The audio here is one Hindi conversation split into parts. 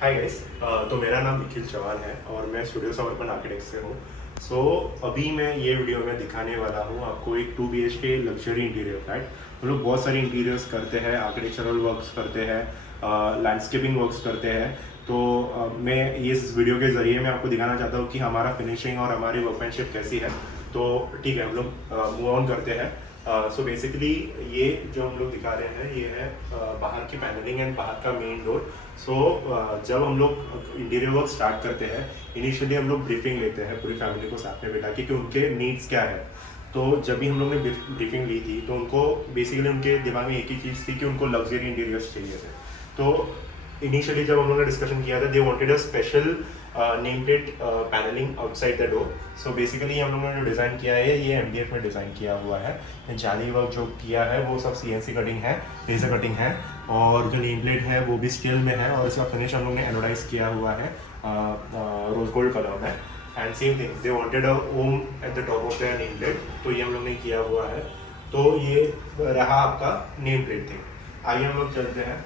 Hi guys. तो मेरा नाम निखिल चौहान है और मैं स्टूडियो समर्पण आर्किटेक्ट से हूँ। सो अभी मैं ये वीडियो में दिखाने वाला हूँ आपको एक 2 BHK लग्जरी इंटीरियर फ्लैट। हम लोग बहुत सारी इंटीरियर्स करते हैं, आर्किटेक्चरल वर्क्स करते हैं, लैंडस्केपिंग वर्क्स करते हैं। तो मैं इस वीडियो के ज़रिए मैं आपको दिखाना चाहता हूँ कि हमारा फिनिशिंग और हमारी वर्कमैनशिप कैसी है। तो ठीक है, हम लोग मूव ऑन करते हैं। सो बेसिकली ये जो हम लोग दिखा रहे हैं ये है बाहर की पैनलिंग एंड बाहर का मेन डोर। सो जब हम लोग इंटीरियर वर्क स्टार्ट करते हैं, इनिशियली हम लोग ब्रीफिंग लेते हैं पूरी फैमिली को साथ में बैठा के कि उनके नीड्स क्या है। तो जब भी हम लोग ने ब्रीफिंग ली थी तो उनको बेसिकली उनके दिमाग में एक ही चीज़ थी कि उनको लग्जरी इंटीरियर्स चाहिए थे। तो इनिशियली जब हम लोगों ने डिस्कशन किया था, दे wanted a special name plate panelling outside the door. So basically हम लोगों ने जो डिज़ाइन किया है ये MDF में डिज़ाइन किया हुआ है। जाली वर्क जो किया है वो सब CNC कटिंग है, लेजर कटिंग है, और जो नेम प्लेट है वो भी स्टील में है, और इसका फिनिश हम लोग ने एनोडाइज किया हुआ है रोज गोल्ड कलर में। And same thing, they wanted a Om at the top of the name plate, तो ये हम लोग ने किया हुआ है। तो ये रहा आपका नेम प्लेट थिंग। आइए हम लोग चलते हैं।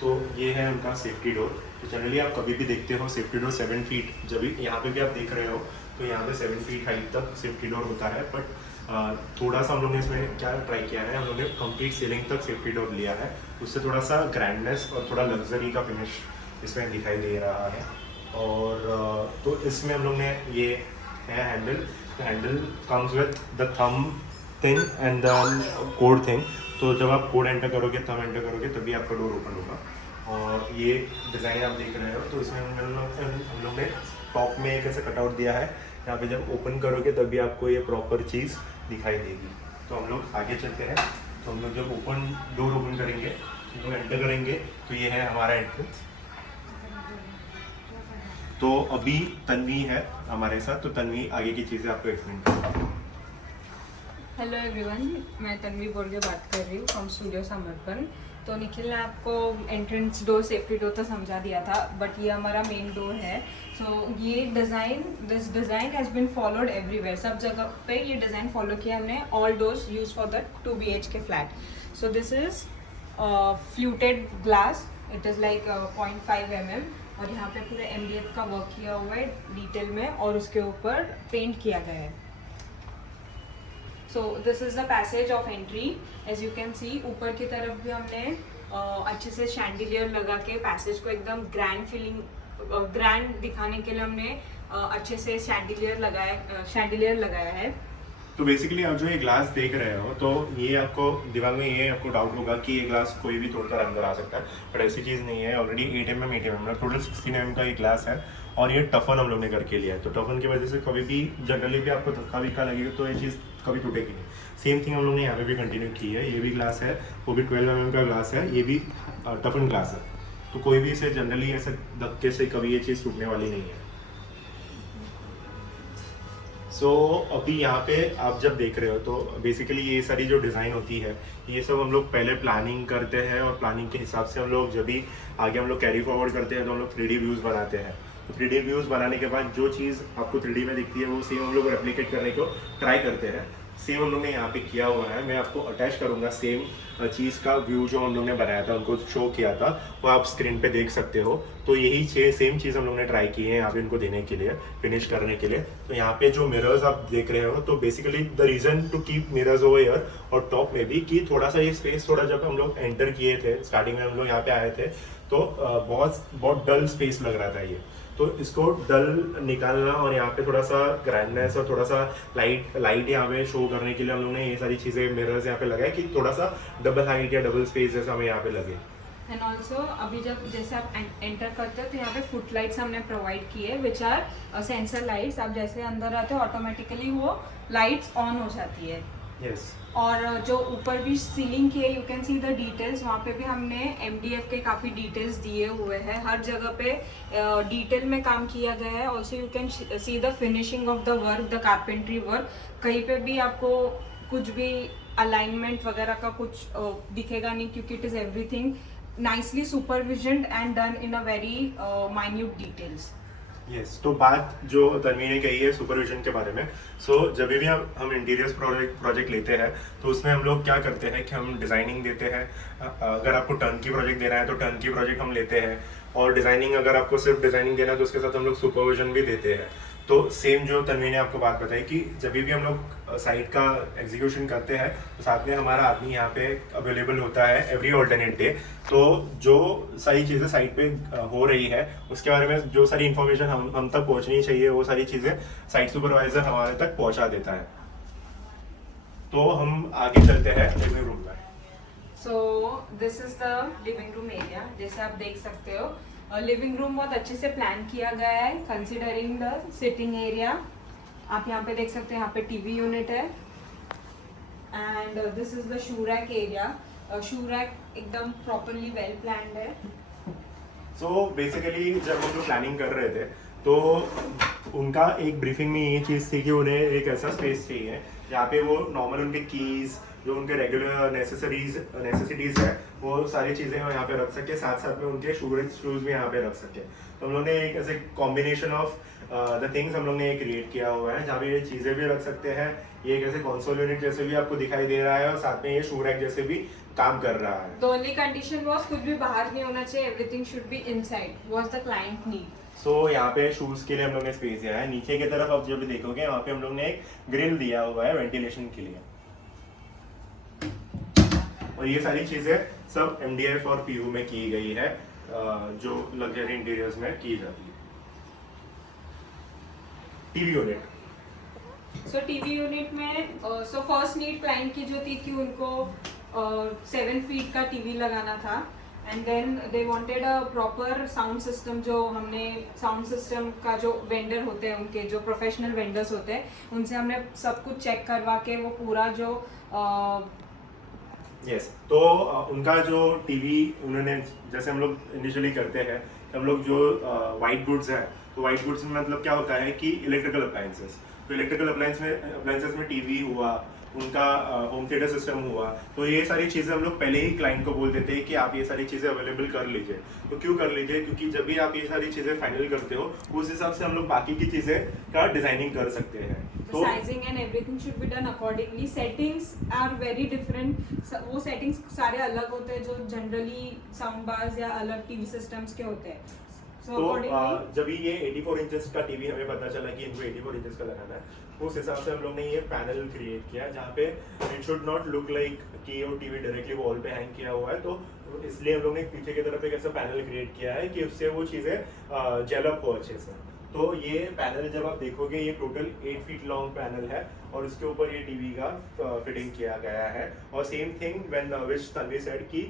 तो ये है उनका सेफ्टी डोर। तो जनरली आप कभी भी देखते हो सेफ्टी डोर 7 फीट, जब भी यहाँ पे भी आप देख रहे हो तो यहाँ पे 7 फीट हाइट तक सेफ्टी डोर होता है। बट थोड़ा सा हम लोग ने इसमें क्या ट्राई किया है, हम लोग ने कंप्लीट सीलिंग तक सेफ्टी डोर लिया है। उससे थोड़ा सा ग्रैंडनेस और थोड़ा लग्जरी का फिनिश इसमें दिखाई दे रहा है। और तो इसमें हम लोग ने ये है हैंडल। तो handle comes with the thumb thing and the code thing. तो जब आप कोड एंटर करोगे, थंब एंटर करोगे, तभी आपका डोर ओपन होगा। और ये डिज़ाइन आप देख रहे हो, तो इसमें हम लोग ने टॉप में एक ऐसा कटआउट दिया है। यहाँ पे जब ओपन करोगे तभी आपको ये प्रॉपर चीज़ दिखाई देगी। तो हम लोग आगे चलते हैं। तो हम लोग जब डोर ओपन करेंगे, हम लोग एंटर करेंगे, तो ये है हमारा एंट्रेंस। तो अभी तन्वी है हमारे साथ, तो तन्वी आगे की चीज़ें आपको एक्सप्लेन करेंगे। हेलो एवरीवन, मैं तन्वी बोर्गे बात कर रही हूँ फ्रॉम स्टूडियो समर्पण। तो निखिल ने आपको एंट्रेंस डोर, सेफ्टी डोर तो समझा दिया था, बट ये हमारा मेन डोर है। सो ये this design has been followed everywhere. सब जगह पे ये डिज़ाइन फॉलो किया हमने। All doors use for the 2 BHK flat. So this is fluted glass, it is like 0.5 mm, और यहाँ पे पूरे MDF का वर्क किया हुआ है डिटेल में, और उसके ऊपर पेंट किया गया है। So this is the passage of entry. As you can see, ऊपर की तरफ भी हमने अच्छे से शैंडिलियर लगा के पैसेज को एकदम ग्रैंड फीलिंग, ग्रैंड दिखाने के लिए हमने अच्छे से शैंडिलियर लगाया है। तो बेसिकली आप जो ये ग्लास देख रहे हो, तो ये आपको दिमाग में ये आपको डाउट होगा कि ये ग्लास कोई भी तोड़कर अंदर आ सकता है, बट ऐसी चीज़ नहीं है। ऑलरेडी 8 mm मतलब टोटल 16 mm का ये ग्लास है, और ये टफन हम लोग ने करके लिया है। तो टफन की वजह से कभी भी जनरली भी आपको धक्का विक्का लगेगा तो ये चीज़ कभी टूटेगी नहीं। सेम थिंग हम लोग ने यहाँ पे भी कंटिन्यू की है। ये भी ग्लास है, वो भी 12 mm का ग्लास है, ये भी टफन ग्लास है। तो कोई भी इसे जनरली ऐसे धक्के से कभी ये चीज़ टूटने वाली नहीं है। सो अभी यहाँ पे आप जब देख रहे हो, तो बेसिकली ये सारी जो डिज़ाइन होती है, ये सब हम लोग पहले प्लानिंग करते हैं, और प्लानिंग के हिसाब से हम लोग जब भी आगे हम लोग कैरी फॉरवर्ड करते हैं तो हम लोग 3D व्यूज़ बनाते हैं। तो 3D व्यूज़ बनाने के बाद जो चीज़ आपको 3D में दिखती है वो सेम हम लोग रेप्लिकेट करने को ट्राई करते हैं। सेम हम लोग ने यहाँ पे किया हुआ है। मैं आपको अटैच करूँगा सेम चीज़ का व्यू जो हम लोग ने बनाया था, उनको शो किया था, वो आप स्क्रीन पे देख सकते हो। तो यही सेम चीज़ हम लोग ने ट्राई की है यहाँ पे इनको देने के लिए, फिनिश करने के लिए। तो यहाँ पे जो मिरर्स आप देख रहे हो, तो basically the reason to keep mirrors over here और टॉप में भी, कि थोड़ा सा ये स्पेस, थोड़ा जब हम लोग एंटर किए थे, स्टार्टिंग में हम लोग यहाँ पे आए थे, तो बहुत डल स्पेस लग रहा था ये। तो इसको डल निकालना और यहाँ पे थोड़ा सा ग्रैंडनेस और थोड़ा सा लाइट यहाँ पे शो करने के लिए हम लोग ने ये सारी चीज़ें मिरर्स यहाँ पे लगाए, कि थोड़ा सा डबल हाइट या डबल स्पेस जैसा हमें यहाँ पे लगे। एंड ऑल्सो अभी जब जैसे आप एंटर करते हो तो यहाँ पे फुट लाइट्स हमने प्रोवाइड की है, विच आर सेंसर लाइट्स। आप जैसे अंदर आते हो ऑटोमेटिकली वो लाइट्स ऑन हो जाती है। यस। और जो ऊपर भी सीलिंग की है, you can see the details, वहाँ पे भी हमने MDF के काफ़ी डिटेल्स दिए हुए हैं। हर जगह पे डिटेल में काम किया गया है। Also you can see the finishing of the work, the carpentry work. कहीं पे भी आपको कुछ भी अलाइनमेंट वगैरह का कुछ दिखेगा नहीं, क्योंकि it is everything nicely supervisioned and done in a very minute details. Yes तो बात जो तन्वी ने कही है सुपरविजन के बारे में। जब भी हम इंटीरियर्स प्रोजेक्ट लेते हैं तो उसमें हम लोग क्या करते हैं कि हम डिज़ाइनिंग देते हैं। अगर आपको टर्न की प्रोजेक्ट देना है तो टर्न की प्रोजेक्ट हम लेते हैं, और डिज़ाइनिंग अगर आपको सिर्फ डिज़ाइनिंग देना है तो उसके साथ हम लोग सुपरविजन भी देते हैं। तो सेम जो तन्वी ने आपको बात बताई कि जब भी हम लोग साइट का एग्जीक्यूशन करते हैं तो साथ में हमारा आदमी यहाँ पे अवेलेबल होता है एवरी ऑल्टरनेट डे। तो जो सारी चीज़ें साइट पे हो रही है उसके बारे में जो सारी इन्फॉर्मेशन हम तक पहुँचनी चाहिए वो सारी चीज़ें साइट सुपरवाइजर हमारे तक पहुँचा देता है। तो हम आगे चलते हैं लिविंग रूम में। सो this is the living room area. जैसे आप देख सकते हो लिविंग रूम बहुत अच्छे से प्लान किया गया है कंसिडरिंग द सिटिंग एरिया। आप यहाँ पे देख सकते हैं, यहाँ पे टीवी यूनिट है and this is the shoe rack area. Shoe rack एकदम प्रॉपरली वेल प्लान्ड है। बेसिकली जब हम लोग प्लानिंग कर रहे थे तो उनका एक ब्रीफिंग में ये चीज़ थी कि उन्हें एक ऐसा स्पेस चाहिए जहाँ पे वो नॉर्मल उनके कीज़ जो उनके रेगुलर नेसेसिटीज़ है वो सारी चीज़ें यहाँ पे रख सके, साथ साथ में उनके शूज़ भी यहाँ पे रख सके। तो हम लोग ने एक ऐसे कॉम्बिनेशन ऑफ द थिंग्स हम लोग ने क्रिएट किया हुआ है जहाँ पे ये चीज़ें भी रख सकते हैं। ये एक ऐसे कंसोल यूनिट जैसे भी आपको दिखाई दे रहा है और साथ में ये शू रैक जैसे भी काम कर रहा है। The only condition was कुछ भी बाहर नहीं होना चाहिए, everything should be inside was the client need. यहाँ पे शूज के लिए हम लोग ने स्पेस दिया है। नीचे की तरफ आप जब भी देखोगे वहाँ पे हम लोग ने एक ग्रिल दिया हुआ है वेंटिलेशन के लिए। और ये सारी चीजें सब MDF और PU में की गई है जो लग्जरी इंटीरियर्स में की जाती है। TV unit. टीवी यूनिट में फर्स्ट नीड क्लाइंट की जो थी कि उनको 7 फीट का टीवी लगाना था and then they wanted a proper sound system. जो हमने साउंड सिस्टम का जो वेंडर होते हैं, उनके जो प्रोफेशनल वेंडर्स होते हैं, उनसे हमने सब कुछ चेक करवा के वो पूरा जो तो उनका जो टीवी उन्होंने जैसे हम लोग इनिशियली करते हैं हम लोग जो वाइट गुड्स है, तो वाइट गुड्स में मतलब क्या होता है कि इलेक्ट्रिकल अप्लायंसेस। तो इलेक्ट्रिकल अप्लायंसेस में टीवी हुआ, उनका होम थिएटर सिस्टम हुआ, तो ये सारी चीज़ें हम लोग पहले ही क्लाइंट को बोल देते हैं कि आप ये सारी चीज़ें अवेलेबल कर लीजिए। तो क्यों कर लीजिए? क्योंकि जब भी आप ये सारी चीज़ें फाइनल करते हो उस हिसाब से हम लोग बाकी की चीज़ें का डिजाइनिंग कर सकते हैं। तो sizing and everything should be done accordingly. Settings are very different. वो सेटिंग्स सारे अलग होते हैं जो जनरली साउंड बार्स या अलग टीवी सिस्टम्स के होते हैं। तो जब ये 84 इंचेस का टीवी हमें पता चला कि इनको 84 इंचेस का लगाना है, उस हिसाब से हम लोग ने ये पैनल क्रिएट किया जहाँ पे it should not look like कि वो टीवी डायरेक्टली वॉल पे हैंग किया हुआ है। तो इसलिए हम लोग ने पीछे की तरफ एक ऐसा पैनल क्रिएट किया है कि उससे वो चीज़ें जेल अप हो अच्छे से। तो ये पैनल जब आप देखोगे ये टोटल 8 फीट लॉन्ग पैनल है और उसके ऊपर ये टीवी का फिटिंग किया गया है। और same thing when which Tanvi said कि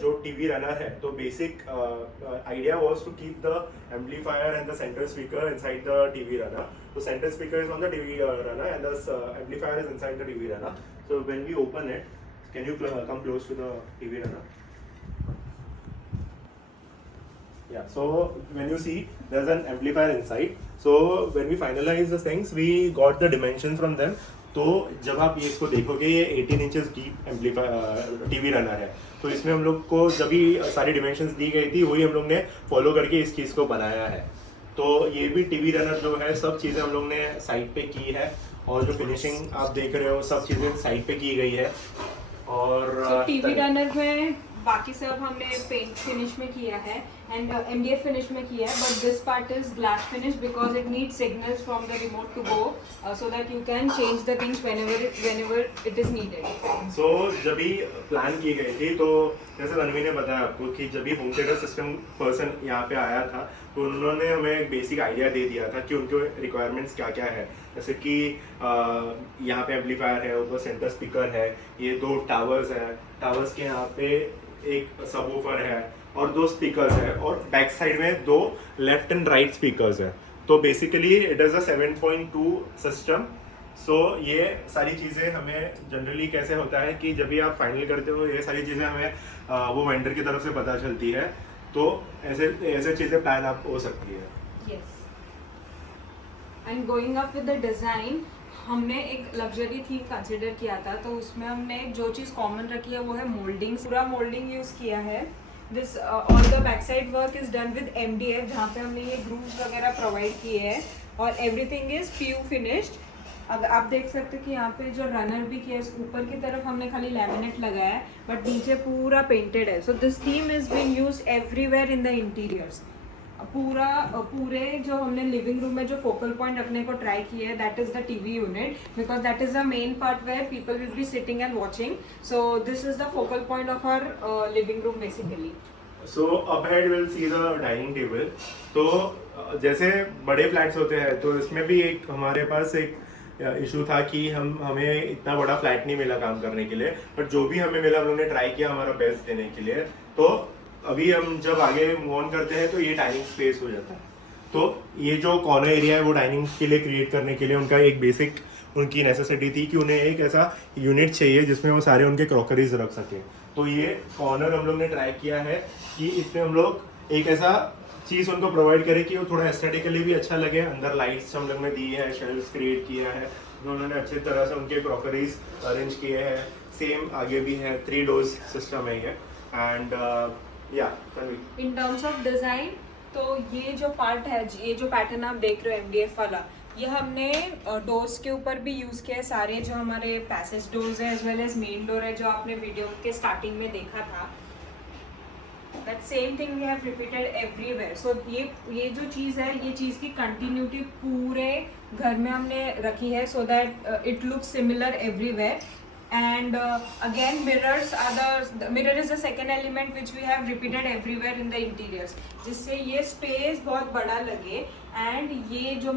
जो टीवी रनर है, तो basic idea was to keep the amplifier and the centre speaker inside the TV runner. तो centre speaker is on the TV runner and the amplifier is inside the TV runner. So when we open it, can you come close to the TV runner? Yeah, so when you see there's an amplifier inside. So when we finalize the things, we got the dimensions from them. तो जब आप ये इसको देखोगे ये 18 inches deep amplifier TV runner है। तो इसमें हम लोग को जब भी सारी डिमेंशंस दी गई थी वही हम लोग ने फॉलो करके इस चीज़ को बनाया है। तो ये भी टीवी रनर जो है सब चीज़ें हम लोग ने साइड पे की है और जो फिनिशिंग आप देख रहे हो सब चीज़ें साइड पे की गई है। और टीवी रनर में बाकी सब हमने पेंट फिनिश में किया है एंड MDF फिनिश में किया है, but this part is glass finish because it needs signals from the remote to go so that you can change the things whenever it is needed. So जब भी प्लान की गई थी तो जैसे तन्वी ने बताया आपको कि जब भी होम थिएटर सिस्टम पर्सन यहाँ पे आया था तो उन्होंने हमें एक बेसिक आइडिया दे दिया था कि उनके रिक्वायरमेंट्स क्या क्या है। जैसे कि यहाँ पे एम्पलीफायर है, ऊपर सेंटर स्पीकर है, ये 2 टावर्स है, टावर्स के यहाँ पे एक सबवूफर है और 2 स्पीकर्स है और बैक साइड में 2 लेफ्ट एंड राइट स्पीकर्स है। तो basically it is a 7.2 system. So ये सारी चीज़ें हमें जनरली कैसे होता है कि जब भी आप फाइनल करते हो ये सारी चीज़ें हमें वो वेंडर की तरफ से पता चलती है। तो ऐसे चीज़ें प्लान आप हो सकती है। Yes and going up with the design, हमने एक लग्जरी थीम कंसिडर किया था। तो उसमें हमने जो चीज़ कॉमन रखी है वो है मोल्डिंग। पूरा मोल्डिंग यूज़ किया है this all the back side work is done with MDF, जहाँ पे हमने ये ग्रूव्स वगैरह प्रोवाइड किए हैं और एवरीथिंग इज PU फिनिश्ड। अब आप देख सकते हैं कि यहाँ पे जो रनर भी किया है, ऊपर की तरफ हमने खाली लैमिनेट लगाया है बट नीचे पूरा पेंटेड है। So this theme is been used everywhere in the interiors. पूरे जो हमने लिविंग रूम में जो फोकल पॉइंट रखने को ट्राई किया है, that is the TV unit, because that is the main part where people will be sitting and watching. So this is the focal point of our living room basically. So up ahead will see the dining table. तो जैसे बड़े फ्लैट्स होते हैं तो इसमें भी एक हमारे पास एक इशू था कि हमें इतना बड़ा फ्लैट नहीं मिला काम करने के लिए, बट जो भी हमें मिला हम लोगों ने ट्राई किया हमारा बेस्ट देने के लिए। तो अभी हम जब आगे मूव ऑन करते हैं तो ये डाइनिंग स्पेस हो जाता है। तो ये जो कॉर्नर एरिया है वो डाइनिंग के लिए क्रिएट करने के लिए उनका एक बेसिक उनकी नेसेसिटी थी कि उन्हें एक ऐसा यूनिट चाहिए जिसमें वो सारे उनके क्रॉकरीज रख सकें। तो ये कॉर्नर हम लोग ने ट्राई किया है कि इसमें हम लोग एक ऐसा चीज़ उनको प्रोवाइड करें कि वो थोड़ा एस्थेटिकली भी अच्छा लगे। अंदर लाइट्स हम लोग ने दी है, शेल्फ्स क्रिएट किया है, उन्होंने अच्छी तरह से उनके क्रॉकरीज अरेंज किए हैं। सेम आगे भी है, 3 डोर्स सिस्टम है ये। एंड या इन टर्म्स ऑफ डिजाइन, तो ये जो पार्ट है, ये जो पैटर्न आप देख रहे हो MDF वाला, ये हमने डोर्स के ऊपर भी यूज़ किया है। सारे जो हमारे पैसेज डोर्स है as well as main door है जो आपने वीडियो के स्टार्टिंग में देखा था, that same thing we have repeated everywhere. So ये जो चीज़ है, ये चीज़ की कंटिन्यूटी पूरे घर में हमने रखी है so that it looks similar everywhere. And again, mirror is the second element which we have repeated everywhere in the interiors, जिससे ये space बहुत बड़ा लगे। and ये जो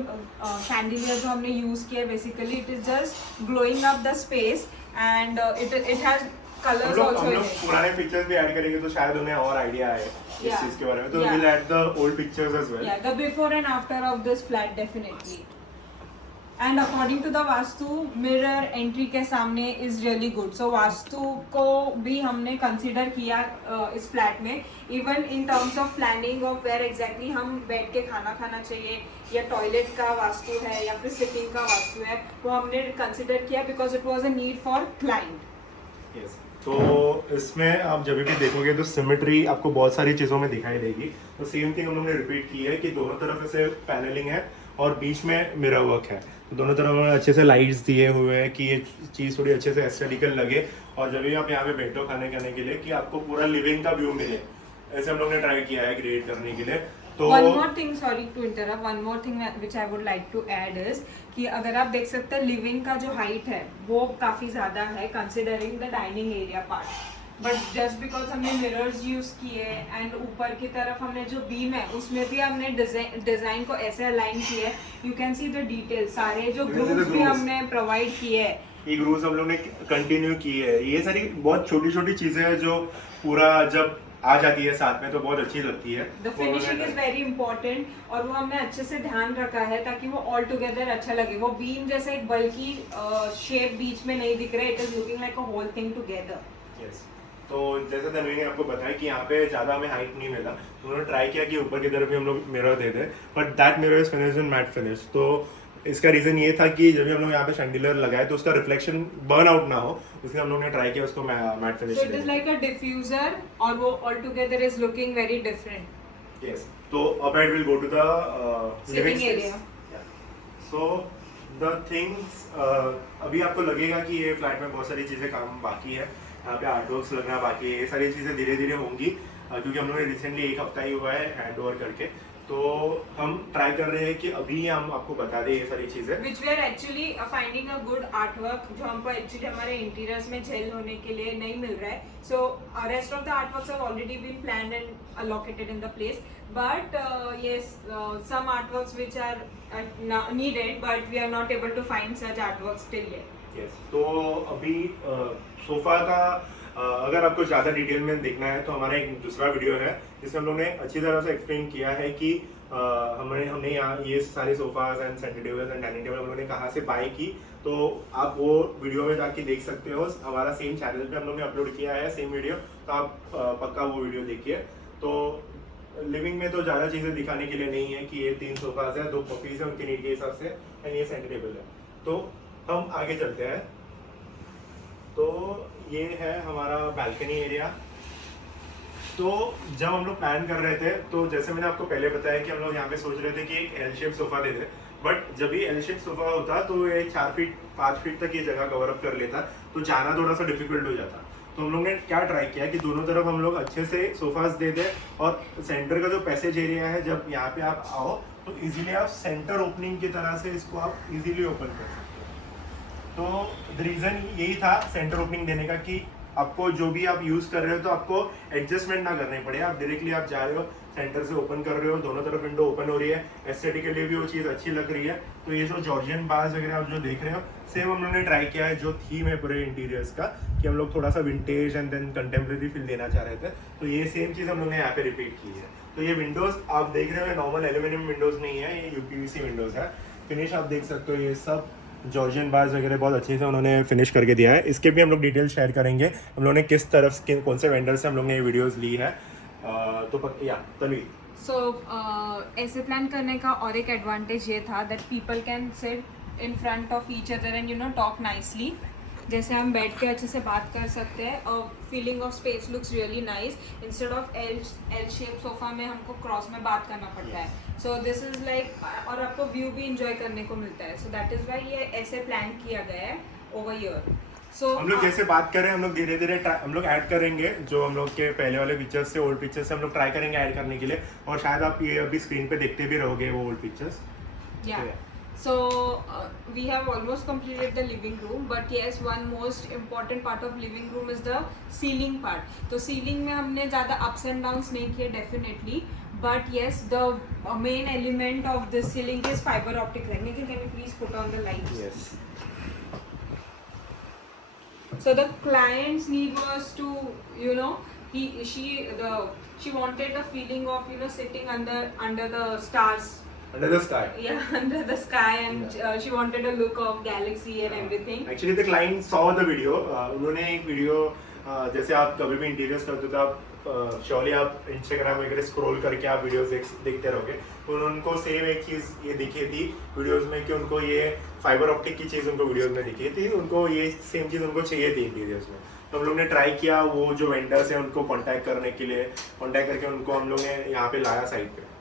chandelier जो हमने use किया basically it is just glowing up the space and it has colors also। हम लोग पुराने पिक्चर्स भी ऐड करेंगे तो शायद उन्हें और आइडिया आए इस चीज के बारे में। तो we'll add the old pictures as well। Yeah, the before and after of this flat definitely। And according to the vastu, mirror entry के सामने is really good. So vastu को भी हमने कंसिडर किया इस फ्लैट में, even in terms of planning of where exactly हम बैठ के खाना खाना चाहिए, या टॉयलेट का वास्तु है या फिर सिटिंग का वास्तु है, वो हमने कंसिडर किया because it was a need for client. Yes, तो इसमें आप जब भी देखोगे तो सिमेट्री आपको बहुत सारी चीज़ों में दिखाई देगी। तो सेम थिंग हम लोगों ने रिपीट की है कि दोनों तरफ ऐसे पैनलिंग है और बीच में मिरर वर्क है। तो दोनों तरफ हमें अच्छे से लाइट्स दिए हुए हैं कि ये चीज़ थोड़ी अच्छे से एस्थेटिकल लगे, और जब भी आप यहाँ पे बैठो खाने खाने के लिए कि आपको पूरा लिविंग का व्यू मिले, ऐसे हम लोग ने ट्राई किया है क्रिएट करने के लिए। तो one more thing, sorry to interrupt, one more thing which I would like to add is कि अगर आप देख सकते हैं लिविंग का जो हाइट है वो काफ़ी ज़्यादा है considering the dining area part, but just because हमने मिरर्स यूज किए एंड ऊपर की तरफ हमने जो बीम है उसमें भी हमने डिजाइन को ऐसे अलाइन किया है। You can see the detail, सारे जो ग्रूव्स भी हमने प्रोवाइड किए हैं, ये ग्रूव्स हम लोग ने कंटिन्यू की है। ये सारी बहुत छोटी छोटी चीजें हैं जो पूरा जब आ जाती है साथ में तो बहुत अच्छी लगती है। The finishing is very important, और वो हमने अच्छे से ध्यान रखा है ताकि वो ऑल टुगेदर अच्छा लगे। वो बीम जैसे एक बल्कि शेप बीच में नहीं दिख रहा है, it is looking like a whole thing together. Yes, तो जैसे तन्वी ने आपको बताया कि यहाँ पे ज़्यादा हमें हाइट नहीं मिला, तो उन्होंने ट्राई किया कि ऊपर की तरफ भी हम लोग मिरर दे दें, but that mirror is finished in matte finish. तो इसका रीज़न ये था कि जब भी हम लोग यहाँ पे शैंडिलियर लगाए तो उसका रिफ्लेक्शन बर्न आउट ना हो, इसलिए हम लोग ने ट्राई किया उसको matt finish. So it is like a diffuser और वो all together is looking very different. Yes, तो अब it will go to the living area. So the things, अभी आपको लगेगा कि ये फ्लैट में बहुत सारी चीज़ें काम बाकी है, यहाँ पे आर्टवर्क्स लगना बाकी है, ये सारी चीज़ें धीरे धीरे होंगी क्योंकि हम लोग ने रिसेंटली 1 हफ्ता ही हुआ है हैंड ओवर करके। तो हम ट्राई कर रहे हैं कि अभी हम आपको बता दें ये सारी चीज़ें, which we are actually finding a good artwork जो हमको एक्चुअली हमारे इंटीरियर्स में झेल होने के लिए नहीं मिल रहा है। So rest of the artworks have already been planned and allocated in the place, but yes, some artworks which are needed, but we are not able to find such artworks till yet. yes. तो अभी सोफा का अगर आपको ज़्यादा डिटेल में देखना है तो हमारा एक दूसरा वीडियो है जिसमें हम लोगों ने अच्छी तरह से एक्सप्लेन किया है कि हमने यहाँ ये सारे sofas and centre table and dining table हम लोगों ने कहाँ से बाय की। तो आप वो वीडियो में जाके देख सकते हो, हमारा सेम चैनल पे हम लोगों ने अपलोड किया है सेम वीडियो, तो आप पक्का वो वीडियो देखिए। तो लिविंग में तो ज़्यादा चीज़ें दिखाने के लिए नहीं है कि ये 3 सोफाज है, 2 पफीज है उनके नीड के हिसाब से, एंड ये सेंटर टेबल है। तो हम आगे चलते हैं। तो ये है हमारा बैल्कनी एरिया। तो जब हम लोग प्लान कर रहे थे तो जैसे मैंने आपको पहले बताया कि हम लोग यहाँ पे सोच रहे थे कि एक एल शेप सोफा ले लें, बट जब भी एल शेप सोफा होता तो ये 4 फीट 5 फीट तक ये जगह कवर अप कर लेता, तो जाना थोड़ा सा डिफिकल्ट हो जाता। तो हम लोग ने क्या ट्राई किया कि दोनों तरफ हम लोग अच्छे से सोफास दे दें, और सेंटर का जो पैसेज एरिया है जब यहाँ पे आप आओ तो इजीली आप सेंटर ओपनिंग की तरह से इसको आप इजीली ओपन कर सकते हो। तो रीज़न यही था सेंटर ओपनिंग देने का कि आपको जो भी आप यूज़ कर रहे हो तो आपको एडजस्टमेंट ना करने पड़े, आप डायरेक्टली आप जा रहे हो सेंटर से ओपन कर रहे हो, दोनों तरफ विंडो ओपन हो रही है, एस्थेटिकली भी वो चीज़ अच्छी लग रही है। तो ये जो जॉर्जियन बार्स वगैरह आप जो देख रहे हो सेम हम लोगों ने ट्राई किया है, जो थीम है पूरे इंटीरियर्स का कि हम लोग थोड़ा सा vintage and then contemporary feel देना चाह रहे थे, तो ये सेम चीज़ हम लोग ने यहाँ पे रिपीट की है। तो ये विंडोज़ आप देख रहे हो नॉर्मल एल्यूमिनियम विंडोज़ नहीं है, ये यूपीवीसी विंडोज़ है। फिनिश आप देख सकते हो, ये सब जॉर्जियन बार्स वगैरह बहुत अच्छे से उन्होंने फिनिश करके दिया है। इसके भी हम लोग डिटेल शेयर करेंगे, हम लोगों ने किस तरफ के कौन से वेंडर से हम लोग ने ये वीडियोस ली है। या तभी सो ऐसे प्लान करने का और एक एडवांटेज ये था that people can sit in front of each other and talk nicely. जैसे हम बैठ के अच्छे से बात कर सकते हैं और feeling of space looks really nice. Instead of L shape sofa में हमको क्रॉस में बात करना पड़ता है, सो दिस इज लाइक, और आपको व्यू भी इंजॉय करने को मिलता है। सो दैट इज वाई ये ऐसे प्लान किया गया है ओवर ईयर। सो हम लोग जैसे बात कर रहे हैं, हम लोग धीरे धीरे हम लोग ऐड करेंगे जो हम लोग के पहले वाले पिक्चर्स से ओल्ड पिक्चर्स से हम लोग ट्राई करेंगे ऐड करने के लिए, और शायद आप ये अभी स्क्रीन पे देखते भी रहोगे वो old pictures. So we have almost completed the living room, but yes, one most important part of living room is the ceiling part. तो ceiling में हमने ज़्यादा ups and downs नहीं किए definitely, but yes, the main element of this ceiling is fiber optic light. Nikhil, can you please put on the lights? Yes. So the client's need was to, she wanted a feeling of sitting under the stars. Under the sky. Yeah, under the sky, and she wanted a look of galaxy and everything. Actually the client saw the video. उन्होंने एक वीडियो, जैसे आप कभी भी इंटीरियर्स करते हो तो आप श्योरली आप इंस्टाग्राम वगैरह स्क्रॉल करके आप वीडियोस देखते रहोगे, तो उनको सेम एक चीज़ ये दिखी थी वीडियोस में कि उनको ये फाइबर ऑप्टिक की चीज़ उनको वीडियोस में दिखी थी, उनको ये सेम चीज़ उनको चाहिए थी इंटीरियर्स में। तो हम लोग ने ट्राई किया, वो जो वेंडर्स हैं उनको कांटेक्ट करने के लिए कांटेक्ट करके उनको हम लोग ने यहाँ पे लाया साइट पे।